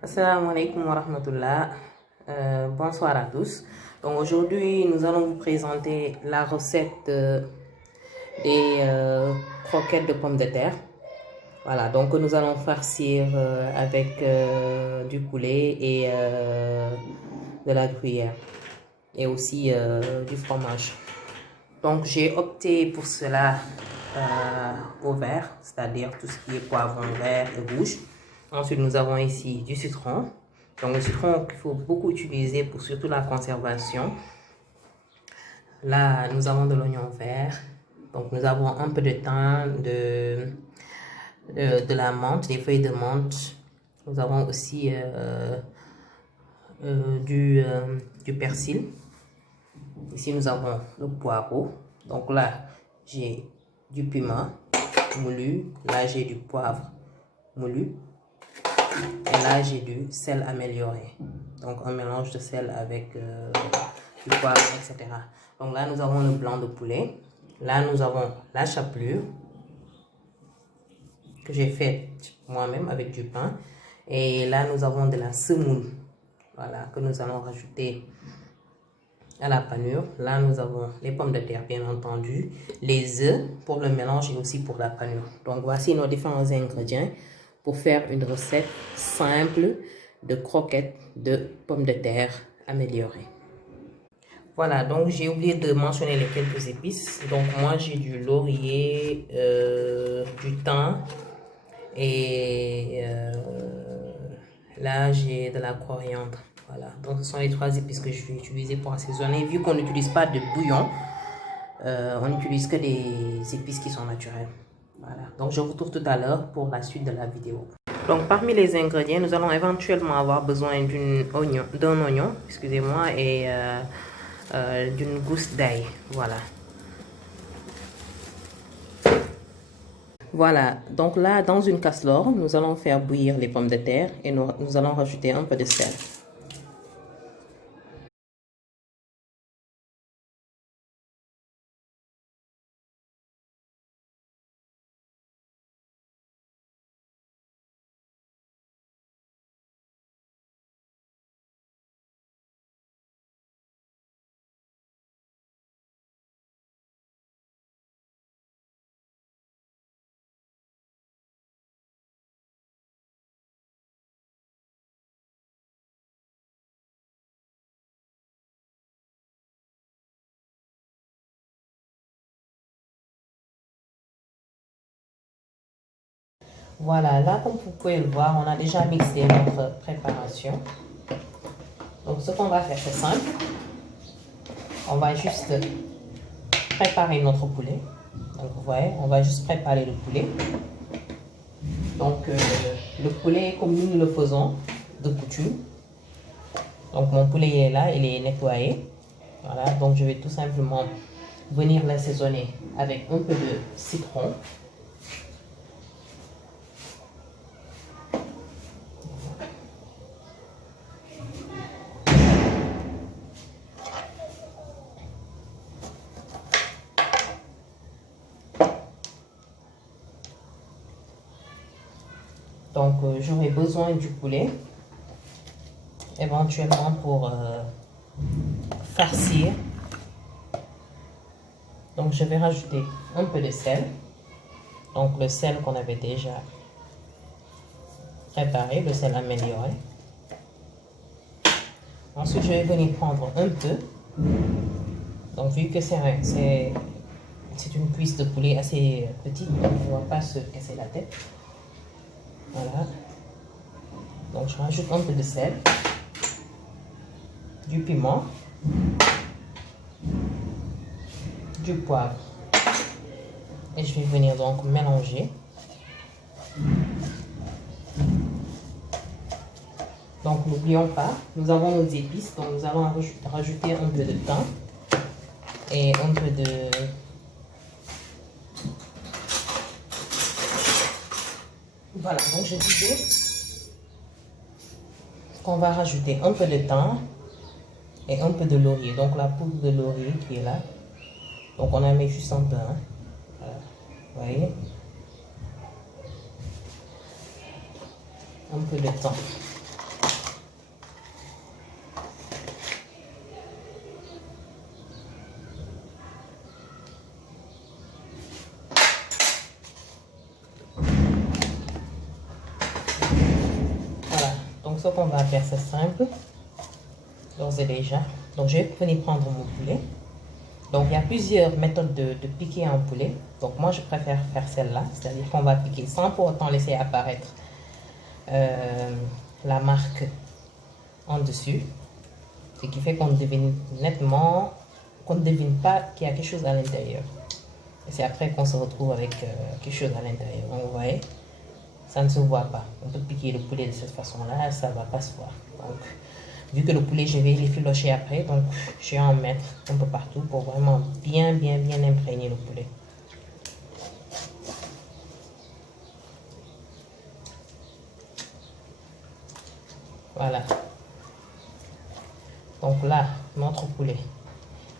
Assalamu alaikum wa rahmatullah. Bonsoir à tous. Donc aujourd'hui, nous allons vous présenter la recette des croquettes de pommes de terre. Voilà, donc nous allons farcir avec du poulet et de la gruyère et aussi du fromage. Donc j'ai opté pour cela au vert, c'est-à-dire tout ce qui est poivron vert et rouge. Ensuite, nous avons ici du citron. Donc le citron qu'il faut beaucoup utiliser pour surtout la conservation. Là, nous avons de l'oignon vert. Donc nous avons un peu de thym, de la menthe, des feuilles de menthe. Nous avons aussi du persil. Ici, nous avons le poireau. Donc là, j'ai du piment moulu. Là, j'ai du poivre moulu. Et là, j'ai du sel amélioré. Donc, un mélange de sel avec du poivre, etc. Donc là, nous avons le blanc de poulet. Là, nous avons la chapelure que j'ai faite moi-même avec du pain. Et là, nous avons de la semoule. Voilà, que nous allons rajouter à la panure. Là, nous avons les pommes de terre, bien entendu, les œufs pour le mélange et aussi pour la panure. Donc, voici nos différents ingrédients pour faire une recette simple de croquettes de pommes de terre améliorées. Voilà, donc j'ai oublié de mentionner les quelques épices. Donc, moi, j'ai du laurier, du thym et là, j'ai de la coriandre. Voilà, donc ce sont les trois épices que je vais utiliser pour assaisonner. Vu qu'on n'utilise pas de bouillon, on n'utilise que des épices qui sont naturelles. Voilà, donc je vous retrouve tout à l'heure pour la suite de la vidéo. Donc parmi les ingrédients, nous allons éventuellement avoir besoin d'un oignon, excusez-moi, et d'une gousse d'ail. Voilà. Voilà, donc là, dans une casserole, nous allons faire bouillir les pommes de terre et nous allons rajouter un peu de sel. Voilà, là comme vous pouvez le voir, on a déjà mixé notre préparation. Donc ce qu'on va faire, c'est simple. On va juste préparer notre poulet. Donc vous voyez, on va juste préparer le poulet. Donc le poulet comme nous le faisons de coutume. Donc mon poulet est là, il est nettoyé. Voilà, donc je vais tout simplement venir l'assaisonner avec un peu de citron. Donc j'aurai besoin du poulet, éventuellement pour farcir. Donc je vais rajouter un peu de sel. Donc le sel qu'on avait déjà préparé, le sel amélioré. Ensuite je vais venir prendre un peu. Donc vu que c'est une cuisse de poulet assez petite, donc on ne va pas se casser la tête. Voilà. Donc je rajoute un peu de sel, du piment, du poivre. Et je vais venir donc mélanger. Donc n'oublions pas, nous avons nos épices, donc nous allons rajouter un peu de thym et un peu de voilà, donc je disais qu'on va rajouter un peu de thym et un peu de laurier. Donc la poudre de laurier qui est là. Donc on en met juste un peu. Hein. Voilà. Vous voyez? Un peu de thym. Donc ce qu'on va faire, c'est simple. D'ores et déjà. Donc je vais venir prendre mon poulet. Donc il y a plusieurs méthodes de piquer un poulet. Donc moi je préfère faire celle-là. C'est-à-dire qu'on va piquer sans pour autant laisser apparaître la marque en dessus. Ce qui fait qu'on devine nettement, qu'on ne devine pas qu'il y a quelque chose à l'intérieur. Et c'est après qu'on se retrouve avec quelque chose à l'intérieur. Donc vous voyez, ça ne se voit pas. On peut piquer le poulet de cette façon-là, ça ne va pas se voir. Donc, vu que le poulet, je vais l'effilocher après, donc je vais en mettre un peu partout pour vraiment bien imprégner le poulet. Voilà. Donc là, notre poulet,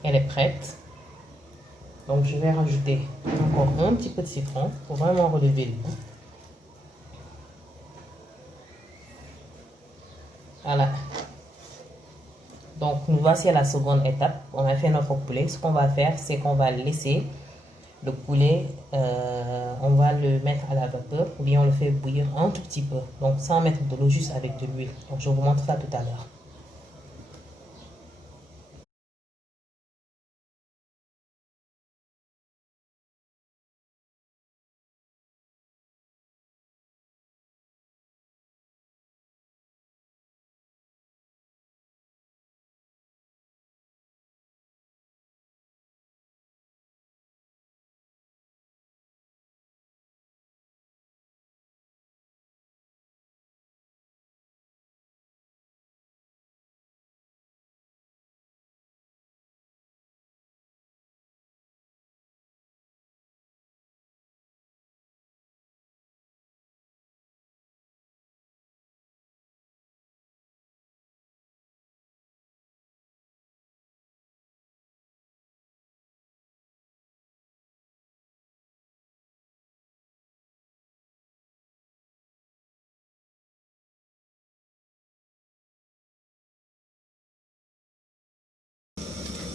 elle est prête. Donc je vais rajouter encore un petit peu de citron pour vraiment relever le goût. Voilà. Donc nous voici à la seconde étape. On a fait notre poulet. Ce qu'on va faire, c'est qu'on va laisser le poulet, on va le mettre à la vapeur ou bien on le fait bouillir un tout petit peu. Donc sans mettre de l'eau, juste avec de l'huile. Donc je vous montre ça tout à l'heure.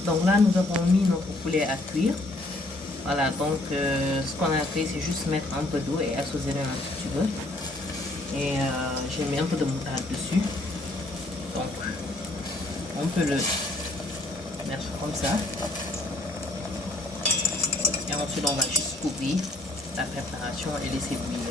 Donc là, nous avons mis notre poulet à cuire. Voilà, donc ce qu'on a fait, c'est juste mettre un peu d'eau et assaisonner un petit peu. Et j'ai mis un peu de moutarde dessus. Donc, on peut le mettre comme ça. Et ensuite, on va juste couvrir la préparation et laisser bouillir.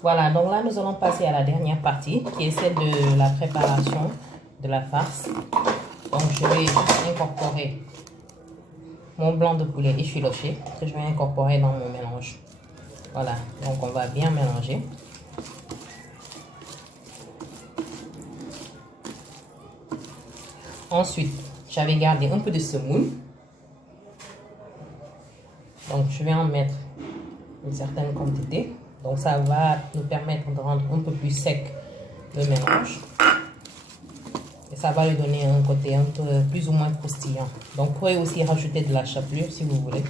Voilà, donc là, nous allons passer à la dernière partie, qui est celle de la préparation de la farce. Donc, je vais incorporer mon blanc de poulet effiloché, que je vais incorporer dans mon mélange. Voilà, donc on va bien mélanger. Ensuite, j'avais gardé un peu de semoule. Donc, je vais en mettre une certaine quantité. Donc ça va nous permettre de rendre un peu plus sec le mélange. Et ça va lui donner un côté un peu plus ou moins croustillant. Donc vous pouvez aussi rajouter de la chapelure si vous voulez.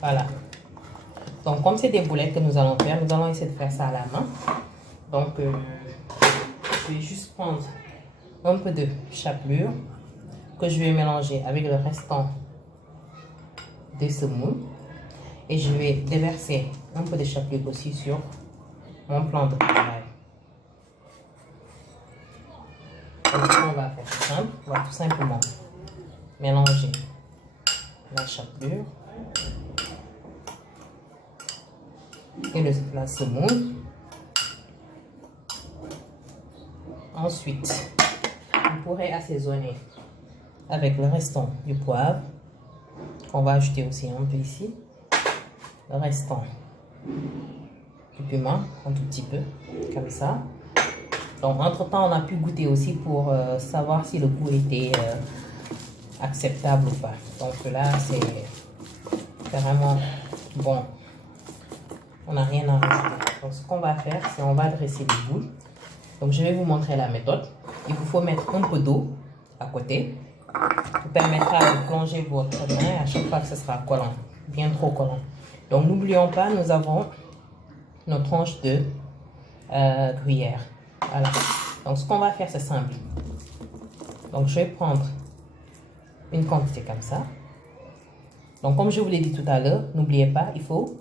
Voilà. Donc comme c'est des boulettes que nous allons faire, nous allons essayer de faire ça à la main. Donc je vais juste prendre un peu de chapelure que je vais mélanger avec le restant de semoule. Et je vais déverser un peu de chapelure aussi sur mon plan de travail. Donc on va faire simple, on va tout simplement mélanger la chapelure et la semoule. Ensuite, vous pourrez assaisonner avec le restant du poivre. On va ajouter aussi un peu ici. Le restant du piment, un tout petit peu, comme ça. Donc, entre-temps, on a pu goûter aussi pour savoir si le goût était acceptable ou pas. Donc là, c'est vraiment bon. On n'a rien à rajouter. Donc, ce qu'on va faire, c'est on va dresser les boules. Donc, je vais vous montrer la méthode. Il vous faut mettre un peu d'eau à côté. Ça vous permettra de plonger votre main à chaque fois que ce sera collant, bien trop collant. Donc, n'oublions pas, nous avons nos tranches de gruyère. Voilà. Donc, ce qu'on va faire, c'est simple. Donc, je vais prendre une quantité comme ça. Donc, comme je vous l'ai dit tout à l'heure, n'oubliez pas, il faut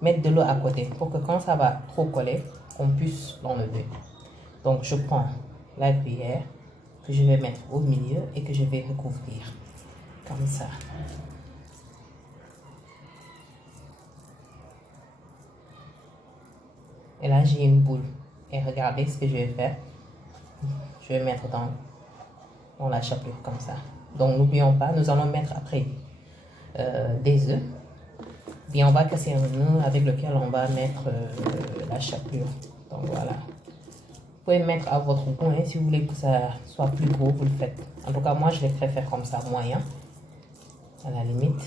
mettre de l'eau à côté pour que quand ça va trop coller, on puisse l'enlever. Donc, je prends la cuillère que je vais mettre au milieu et que je vais recouvrir comme ça. Et là, j'ai une boule. Et regardez ce que je vais faire. Je vais mettre dans la chapelure comme ça. Donc, n'oublions pas, nous allons mettre après des œufs. Bien, on va casser un œuf avec lequel on va mettre la chapelure. Donc, voilà. Vous pouvez mettre à votre goût. Hein, si vous voulez que ça soit plus gros, vous le faites. En tout cas, moi, je les préfère comme ça, moyen. À la limite.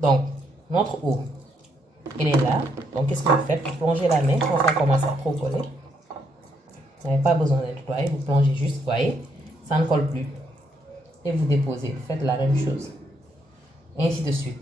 Donc, notre eau, elle est là. Donc, qu'est-ce que vous faites? Vous plongez la main quand ça commence à trop coller. Vous n'avez pas besoin de nettoyer. Vous plongez juste, vous voyez, ça ne colle plus. Et vous déposez. Vous faites la même chose. Et ainsi de suite.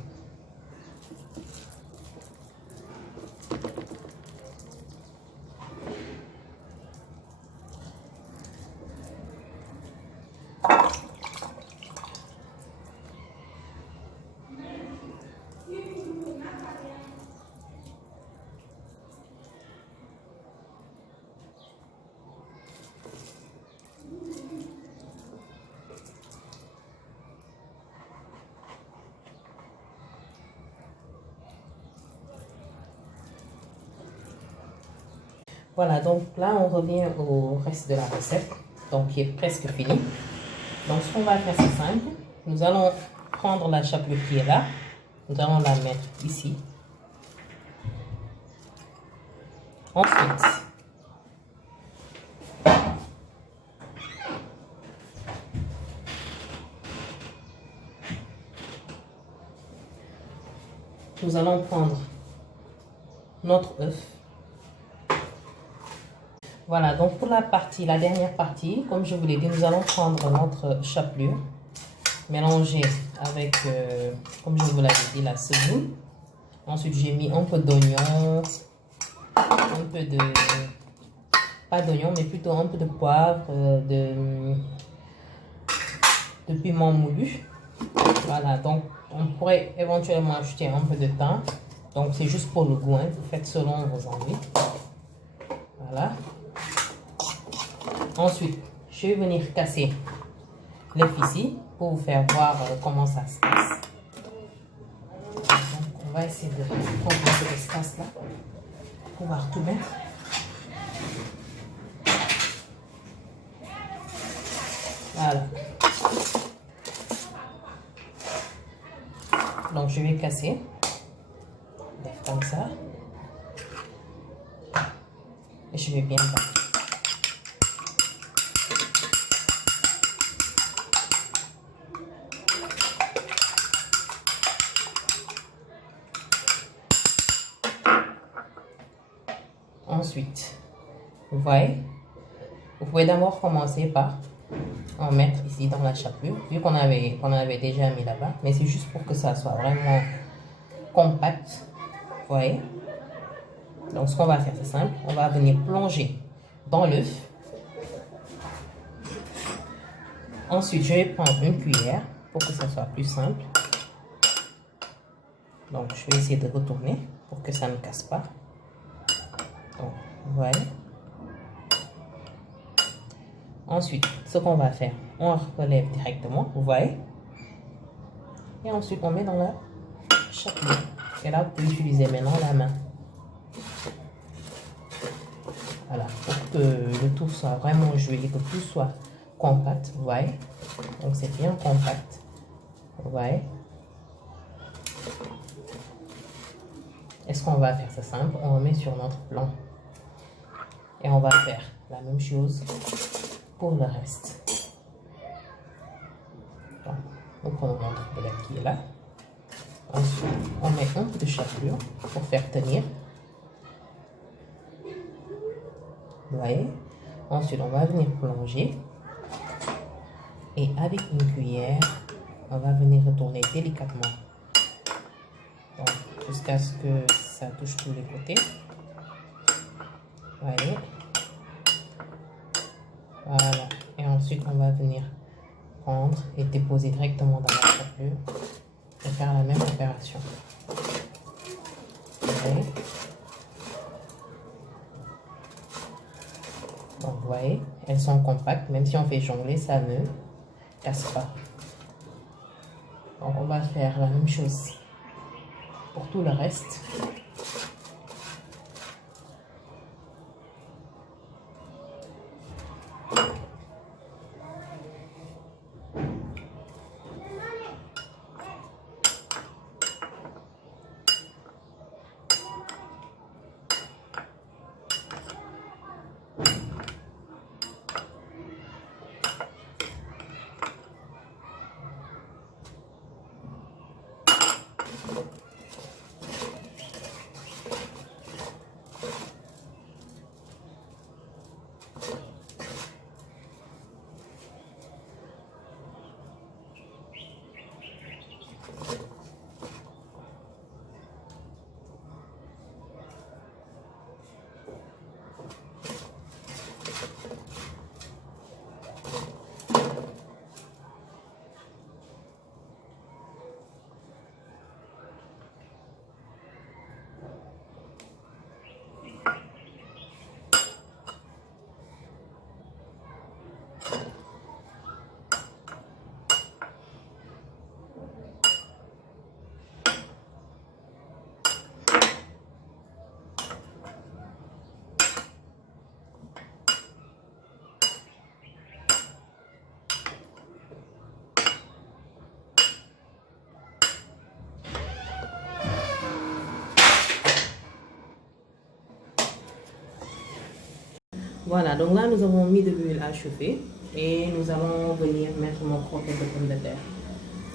Voilà, donc là, on revient au reste de la recette, donc qui est presque fini. Donc, ce qu'on va faire, c'est simple. Nous allons prendre la chapelure qui est là. Nous allons la mettre ici. Ensuite, nous allons prendre notre œuf. Voilà, donc pour la dernière partie, comme je vous l'ai dit, nous allons prendre notre chapelure, mélanger avec, comme je vous l'avais dit, la semoule. Ensuite, j'ai mis un peu d'oignon, un peu de, pas d'oignon, mais plutôt un peu de poivre, de piment moulu. Voilà, donc on pourrait éventuellement ajouter un peu de thym. Donc c'est juste pour le goût, hein. Vous faites selon vos envies. Voilà. Ensuite, je vais venir casser l'œuf ici pour vous faire voir comment ça se passe. Donc, on va essayer de prendre un peu d'espace là pour pouvoir tout mettre. Voilà. Donc, je vais casser comme ça. Et je vais bien battre. Ensuite, vous voyez, vous pouvez d'abord commencer par en mettre ici dans la chapelure, vu qu'on avait déjà mis là-bas, mais c'est juste pour que ça soit vraiment compact, vous voyez. Donc ce qu'on va faire, c'est simple, on va venir plonger dans l'œuf. Ensuite, je vais prendre une cuillère pour que ça soit plus simple. Donc je vais essayer de retourner pour que ça ne casse pas. Donc, vous voyez. Ensuite, ce qu'on va faire, on relève directement, vous voyez. Et ensuite, on met dans la chapelure. Et là, vous pouvez utiliser maintenant la main. Voilà, pour que le tout soit vraiment joué et que tout soit compact, vous voyez. Donc c'est bien compact, vous voyez. Et ce qu'on va faire, c'est simple, on remet sur notre plan. Et on va faire la même chose pour le reste. Donc, nous prenons notre belette qui est là. Ensuite, on met un peu de chapelure pour faire tenir. Vous voyez? Ensuite, on va venir plonger. Et avec une cuillère, on va venir retourner délicatement. Jusqu'à ce que ça touche tous les côtés. Vous voyez? Voilà. Et ensuite, on va venir prendre et déposer directement dans la chapelure et faire la même opération. Vous voyez? Donc, vous voyez, elles sont compactes. Même si on fait jongler, ça ne casse pas. Donc, on va faire la même chose pour tout le reste. Voilà, donc là nous avons mis de l'huile à chauffer et nous allons venir mettre nos croquettes de pommes de terre.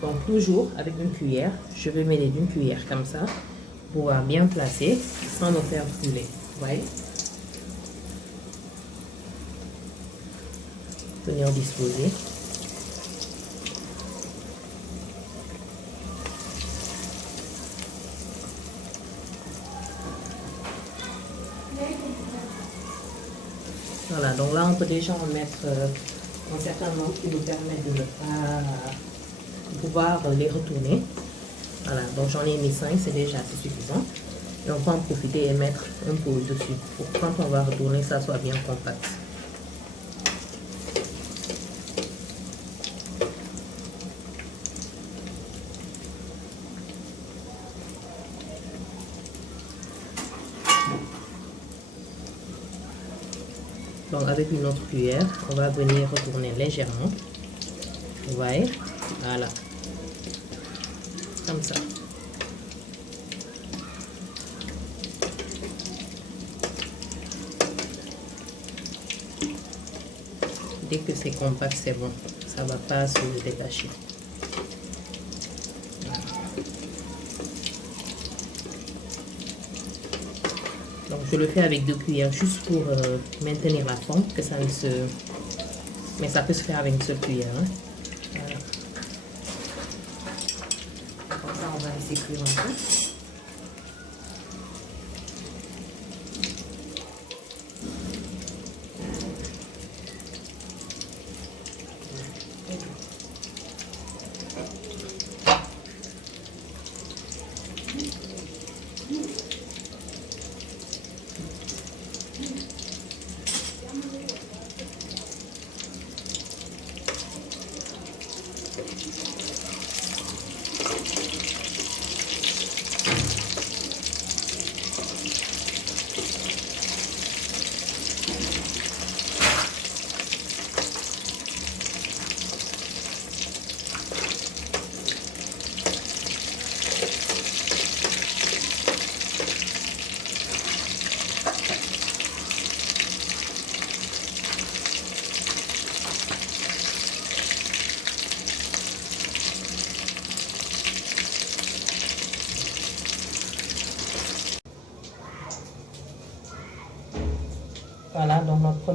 Donc toujours avec une cuillère, je vais mêler d'une cuillère comme ça pour pouvoir bien placer sans me faire brûler. Vous voyez? Venir disposer. Voilà, donc là on peut déjà en mettre un certain nombre qui nous permet de ne pas pouvoir les retourner. Voilà, donc j'en ai mis 5, c'est déjà assez suffisant. Et on peut en profiter et mettre un peu au-dessus pour que quand on va retourner, ça soit bien compact. Donc avec une autre cuillère, on va venir retourner légèrement. Vous voyez? Voilà. Comme ça. Dès que c'est compact, c'est bon. Ça ne va pas se détacher. Donc je le fais avec 2 cuillères juste pour maintenir la forme, que ça ne se... Mais ça peut se faire avec une seule cuillère. Hein. Voilà. Comme ça, on va laisser cuire un peu.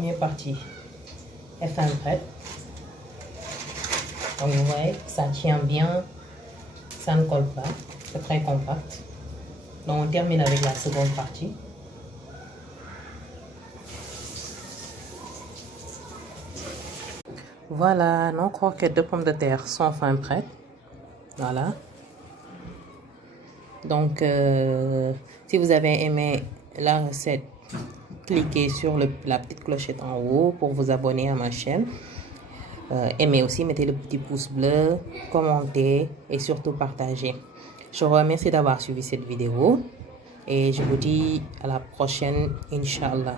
première partie est fin prête. Donc vous voyez, ça tient bien, ça ne colle pas, c'est très compact. Donc on termine avec la seconde partie. Voilà, nos croquettes de pommes de terre sont fin prêtes. Voilà. Donc, si vous avez aimé la recette, cliquez sur la petite clochette en haut pour vous abonner à ma chaîne. Aimez aussi, mettez le petit pouce bleu, commentez et surtout partagez. Je vous remercie d'avoir suivi cette vidéo et je vous dis à la prochaine, Inch'Allah.